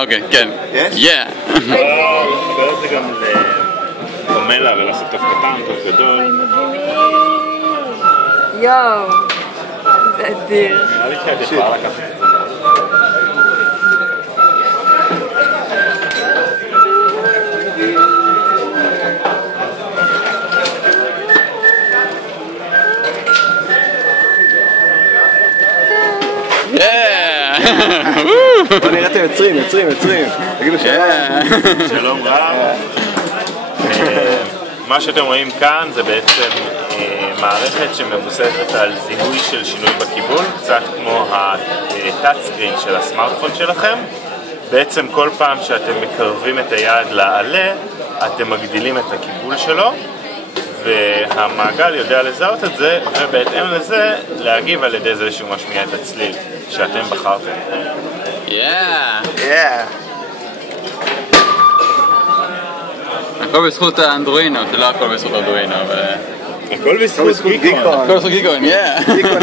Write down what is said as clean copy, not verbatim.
אוקיי, כן. יש? בעוד זה גם לקומלה ולעשות טוב קטן, טוב גדול. יואו, זה אדיר. נראה לי שאת יכולה לקחת את זה. בוא נראה אתם יוצרים. תגידו שלום רב. מה שאתם רואים כאן זה בעצם מערכת שמבוססת על זיהוי של שינוי בכיוון, קצת כמו הטאצ'סקרין של הסמארטפון שלכם. בעצם כל פעם שאתם מקרבים את היד לעלה, אתם מגדילים את הקיבול שלו, והמעגל יודע לזהות את זה, ובהתאם לזה להגיב על ידי זה שהוא משמיע את הצליל שאתם בחרתם. הכל בזכות האנדרואינו, זה לא הכל בזכות האנדרואינו, אבל... הכל בזכות גיקון. הכל בזכות גיקון, גיקון,